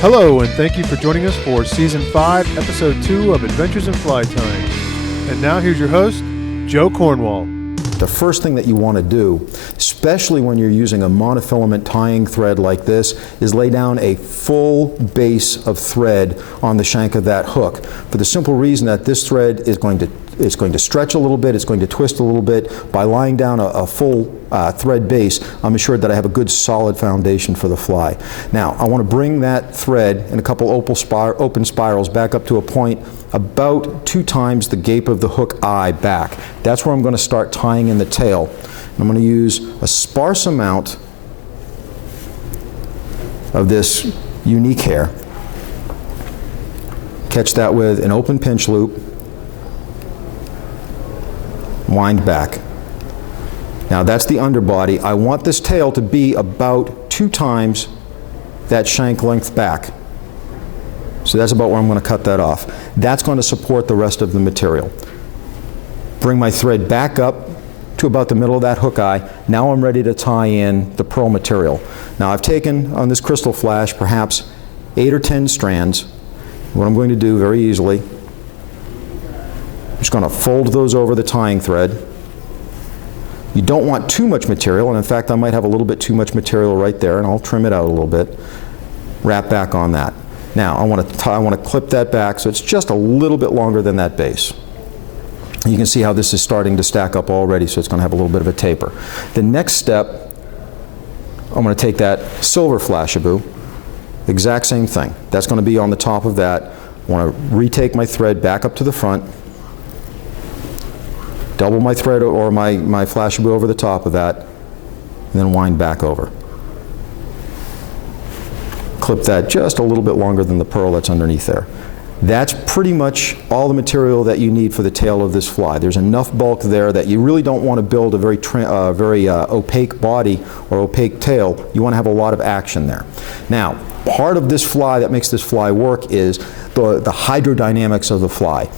Hello, and thank you for joining us for Season 5, Episode 2 of Adventures in Fly Tying. And now here's your host, Joe Cornwall. The first thing that you want to do, especially when you're using a monofilament tying thread like this, is lay down a full base of thread on the shank of that hook, for the simple reason that this thread is going to stretch a little bit, it's going to twist a little bit. By lying down a full thread base, I'm assured that I have a good solid foundation for the fly. Now, I want to bring that thread in a couple open spirals back up to a point about 2 times the gape of the hook eye back. That's where I'm going to start tying in the tail. I'm going to use a sparse amount of this unique hair. Catch that with an open pinch loop. Wind back. Now that's the underbody. I want this tail to be about 2 times that shank length back. So that's about where I'm going to cut that off. That's going to support the rest of the material. Bring my thread back up to about the middle of that hook eye. Now I'm ready to tie in the pearl material. Now I've taken on this crystal flash perhaps 8 or 10 strands. What I'm going to do very easily, I'm just going to fold those over the tying thread. You don't want too much material, and in fact I might have a little bit too much material right there, and I'll trim it out a little bit. Wrap back on that. Now I want to clip that back so it's just a little bit longer than that base. You can see how this is starting to stack up already, so it's going to have a little bit of a taper. The next step, I'm going to take that silver Flashabou, exact same thing. That's going to be on the top of that. I want to retake my thread back up to the front, double my thread or my Flashabou over the top of that, and then wind back over. Clip that just a little bit longer than the pearl that's underneath there. That's pretty much all the material that you need for the tail of this fly. There's enough bulk there that you really don't want to build a very opaque body or opaque tail. You want to have a lot of action there. Now, part of this fly that makes this fly work is the hydrodynamics of the fly.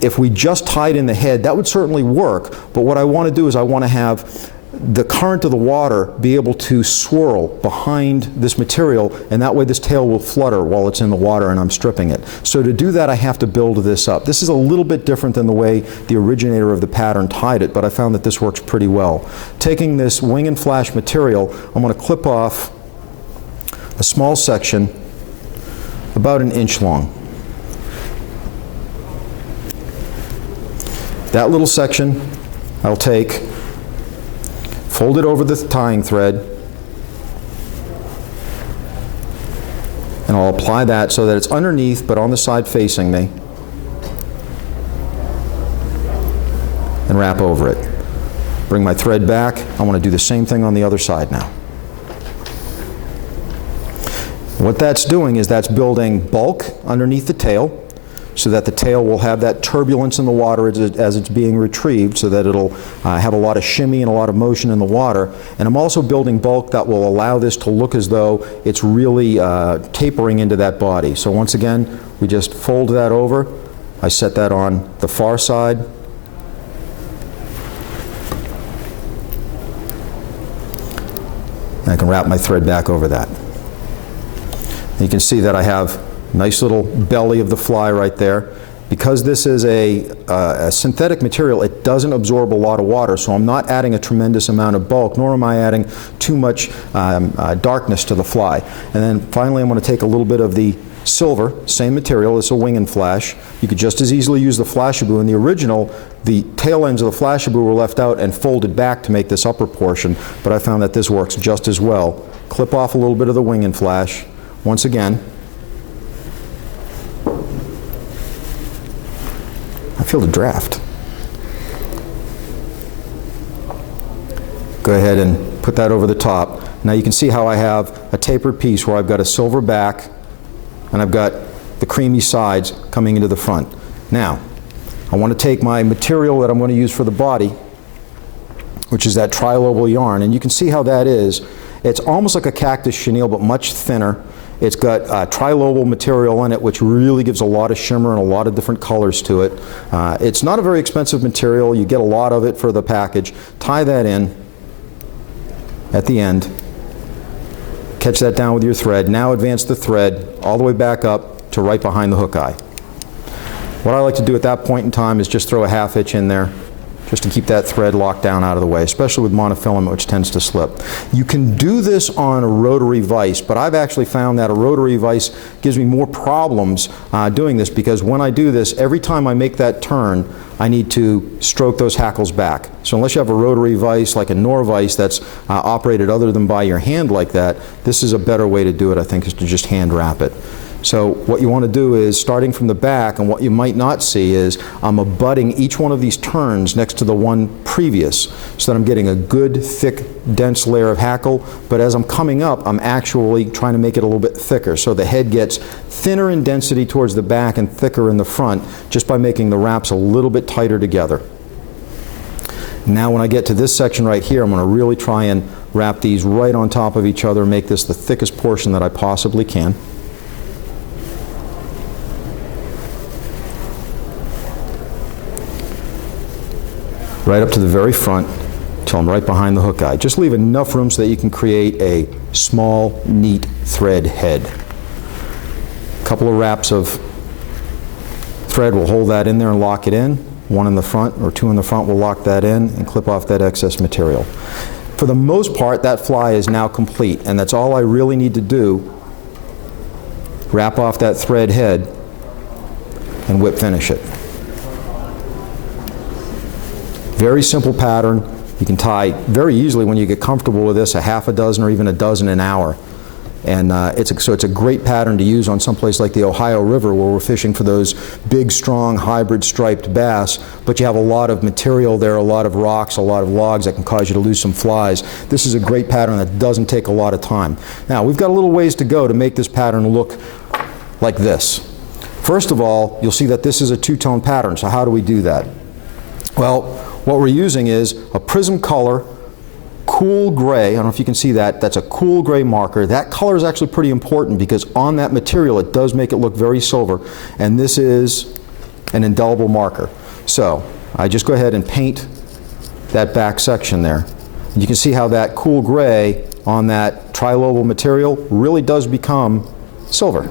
If we just tied in the head, that would certainly work, but what I want to do is I want to have the current of the water be able to swirl behind this material, and that way this tail will flutter while it's in the water and I'm stripping it. So to do that I have to build this up. This is a little bit different than the way the originator of the pattern tied it, but I found that this works pretty well. Taking this wing and flash material, I'm going to clip off a small section about 1 inch long. That little section I'll take, fold it over the tying thread, and I'll apply that so that it's underneath but on the side facing me, and wrap over it. Bring my thread back. I want to do the same thing on the other side now. What that's doing is that's building bulk underneath the tail, so that the tail will have that turbulence in the water as it's being retrieved, so that it'll have a lot of shimmy and a lot of motion in the water. And I'm also building bulk that will allow this to look as though it's really tapering into that body. So once again, we just fold that over. I set that on the far side. And I can wrap my thread back over that. And you can see that I have nice little belly of the fly right there. Because this is a synthetic material, it doesn't absorb a lot of water, so I'm not adding a tremendous amount of bulk, nor am I adding too much darkness to the fly. And then finally I'm going to take a little bit of the silver, same material, it's a wing and flash. You could just as easily use the Flashabou. In the original, the tail ends of the Flashabou were left out and folded back to make this upper portion, but I found that this works just as well. Clip off a little bit of the wing and flash. Once again, I feel the draft. Go ahead and put that over the top. Now you can see how I have a tapered piece where I've got a silver back and I've got the creamy sides coming into the front. Now, I want to take my material that I'm going to use for the body, which is that trilobal yarn, and you can see how that is. It's almost like a cactus chenille, but much thinner. It's got trilobal material in it, which really gives a lot of shimmer and a lot of different colors to it. It's not a very expensive material. You get a lot of it for the package. Tie that in at the end. Catch that down with your thread. Now advance the thread all the way back up to right behind the hook eye. What I like to do at that point in time is just throw a half hitch in there, just to keep that thread locked down out of the way, especially with monofilament, which tends to slip. You can do this on a rotary vise, but I've actually found that a rotary vise gives me more problems doing this, because when I do this, every time I make that turn, I need to stroke those hackles back. So unless you have a rotary vise like a Norvise that's operated other than by your hand like that, this is a better way to do it, I think, is to just hand wrap it. So what you want to do is, starting from the back, and what you might not see is I'm abutting each one of these turns next to the one previous, so that I'm getting a good, thick, dense layer of hackle, but as I'm coming up, I'm actually trying to make it a little bit thicker, so the head gets thinner in density towards the back and thicker in the front, just by making the wraps a little bit tighter together. Now when I get to this section right here, I'm going to really try and wrap these right on top of each other, make this the thickest portion that I possibly can. Right up to the very front till I'm right behind the hook eye. Just leave enough room so that you can create a small, neat thread head. A couple of wraps of thread will hold that in there and lock it in. One in the front or two in the front will lock that in and clip off that excess material. For the most part, that fly is now complete, and that's all I really need to do. Wrap off that thread head and whip finish it. Very simple pattern. You can tie very easily, when you get comfortable with this, a half a dozen or even a dozen an hour. And so it's a great pattern to use on someplace like the Ohio River, where we're fishing for those big, strong, hybrid striped bass, but you have a lot of material there, a lot of rocks, a lot of logs that can cause you to lose some flies. This is a great pattern that doesn't take a lot of time. Now, we've got a little ways to go to make this pattern look like this. First of all, you'll see that this is a two-tone pattern, so how do we do that? Well, what we're using is a Prismacolor cool gray. I don't know if you can see that. That's a cool gray marker. That color is actually pretty important, because on that material it does make it look very silver, and this is an indelible marker. So I just go ahead and paint that back section there. And you can see how that cool gray on that trilobal material really does become silver.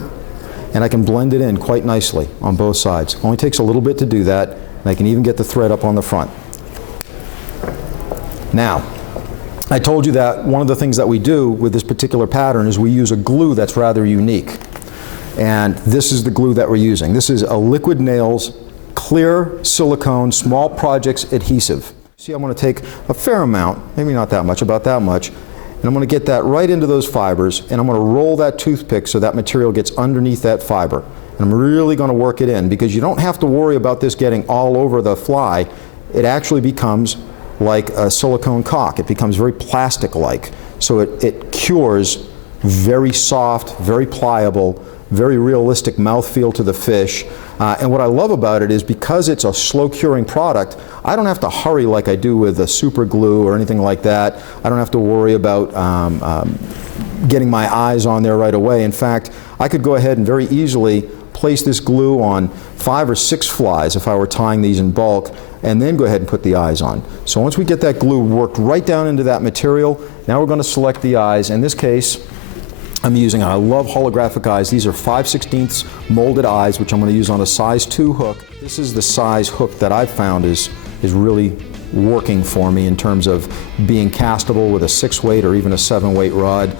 And I can blend it in quite nicely on both sides. Only takes a little bit to do that, and I can even get the thread up on the front. Now, I told you that one of the things that we do with this particular pattern is we use a glue that's rather unique. And this is the glue that we're using. This is a Liquid Nails clear silicone small projects adhesive. See, I'm going to take a fair amount, maybe not that much, about that much, and I'm going to get that right into those fibers, and I'm going to roll that toothpick so that material gets underneath that fiber. And I'm really going to work it in, because you don't have to worry about this getting all over the fly. It actually becomes like a silicone caulk. It becomes very plastic-like. So it cures very soft, very pliable, very realistic mouthfeel to the fish. And what I love about it is, because it's a slow curing product, I don't have to hurry like I do with a super glue or anything like that. I don't have to worry about getting my eyes on there right away. In fact, I could go ahead and very easily place this glue on 5 or 6 flies if I were tying these in bulk, and then go ahead and put the eyes on. So once we get that glue worked right down into that material, now we're going to select the eyes. In this case, I'm using, I love holographic eyes. These are 5/16 molded eyes, which I'm going to use on a size 2 hook. This is the size hook that I've found is really working for me in terms of being castable with a 6-weight or even a 7-weight rod.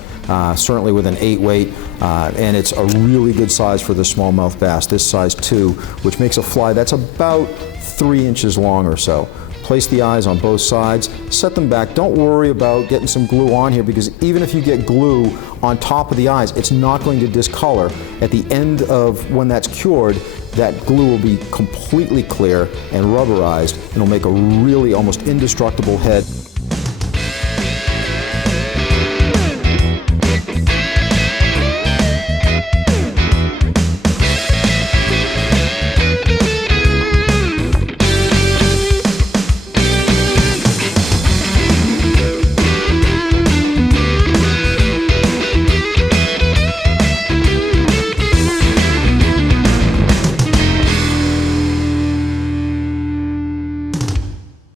Certainly with an 8-weight, and it's a really good size for the smallmouth bass, this size 2, which makes a fly that's about 3 inches long or so. Place the eyes on both sides, set them back. Don't worry about getting some glue on here, because even if you get glue on top of the eyes, it's not going to discolor. At the end of when that's cured, that glue will be completely clear and rubberized, and it'll make a really almost indestructible head.